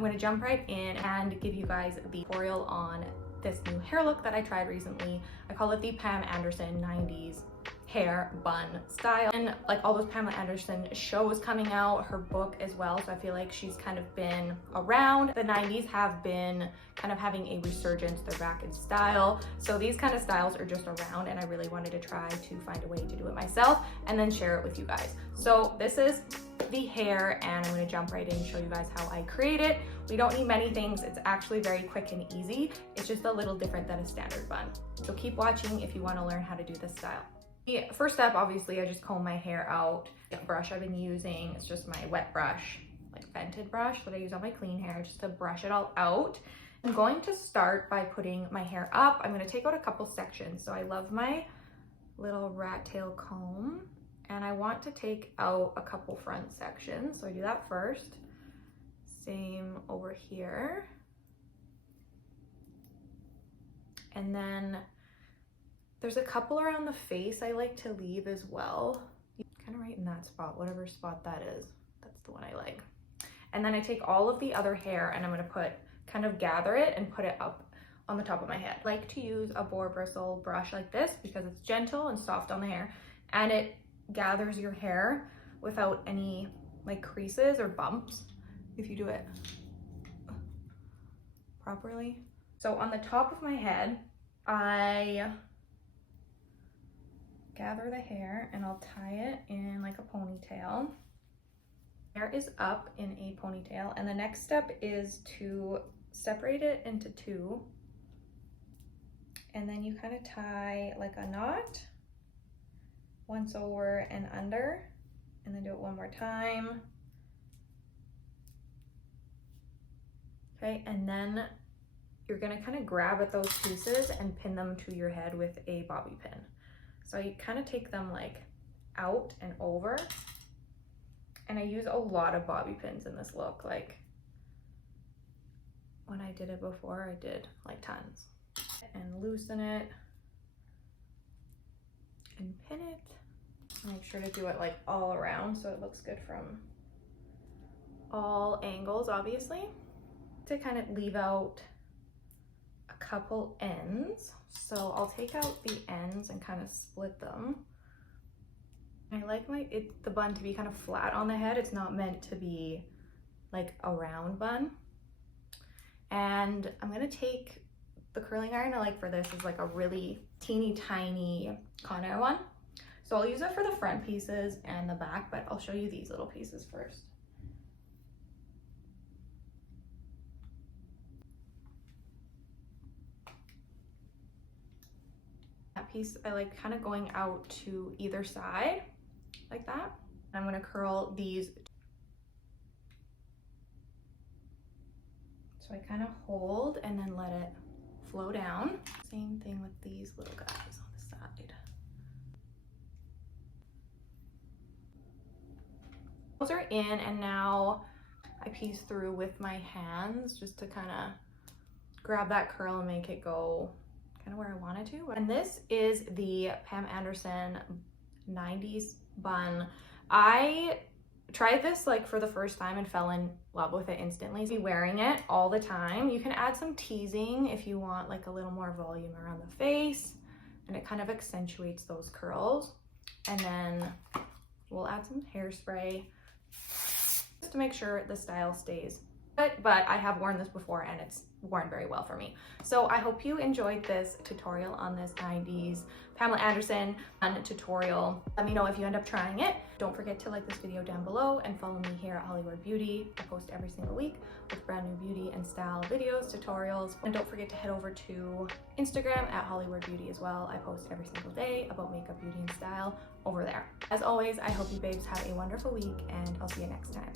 I'm going to jump right in and give you guys the tutorial on this new hair look that I tried recently. I call it the Pam Anderson 90s hair bun style, and like all those Pamela Anderson shows coming out, her book as well, so I feel like she's kind of been around. The 90s have been kind of having a resurgence, they're back in style, so these kind of styles are just around, and I really wanted to try to find a way to do it myself and then share it with you guys. So this is the hair, and I'm going to jump right in and show you guys how I create it. We don't need many things, it's actually very quick and easy. It's just a little different than a standard bun, so keep watching if you want to learn how to do this style. The first step, obviously, I just comb my hair out. The brush I've been using is just my Wetbrush, like vented brush that I use on my clean hair just to brush it all out. I'm going to start by putting my hair up. I'm going to take out a couple sections. So I love my little rat tail comb, and I want to take out a couple front sections. So I do that first. Same over here. And then there's a couple around the face I like to leave as well. Kind of right in that spot, whatever spot that is. That's the one I like. And then I take all of the other hair and I'm gonna kind of gather it and put it up on the top of my head. I like to use a Boar bristle brush like this because it's gentle and soft on the hair, and it gathers your hair without any like creases or bumps if you do it properly. So on the top of my head, I gather the hair and I'll tie it in like a ponytail. Hair is up in a ponytail, and the next step is to separate it into two, and then you kind of tie like a knot once over and under, and then do it one more time. Okay, and then you're gonna kind of grab at those pieces and pin them to your head with a bobby pin. So you kind of take them like out and over, and I use a lot of bobby pins in this look. Like when I did it before, I did like tons. And loosen it and pin it. Make sure to do it like all around so it looks good from all angles, obviously. To kind of leave out a couple ends. So I'll take out the ends and kind of split them. I like the bun to be kind of flat on the head. It's not meant to be like a round bun. And I'm gonna take the curling iron I like for this is like a really teeny tiny Conair one. So I'll use it for the front pieces and the back, but I'll show you these little pieces first. Piece I like kind of going out to either side like that. I'm going to curl these, so I kind of hold and then let it flow down. Same thing with these little guys on the side. Those are in, and now I piece through with my hands just to kind of grab that curl and make it go kind of where I wanted to. And this is the Pam Anderson 90s bun. I tried this like for the first time and fell in love with it instantly. Be wearing it all the time. You can add some teasing if you want like a little more volume around the face, and it kind of accentuates those curls. And then we'll add some hairspray just to make sure the style stays good. But I have worn this before and it's worn very well for me. So I hope you enjoyed this tutorial on this 90s Pamela Anderson tutorial. Let me know if you end up trying it. Don't forget to like this video down below and follow me here at Hollywood Beauty. I post every single week with brand new beauty and style videos, tutorials. And don't forget to head over to Instagram at Hollywood Beauty as well. I post every single day about makeup, beauty, and style over there. As always, I hope you babes have a wonderful week, and I'll see you next time.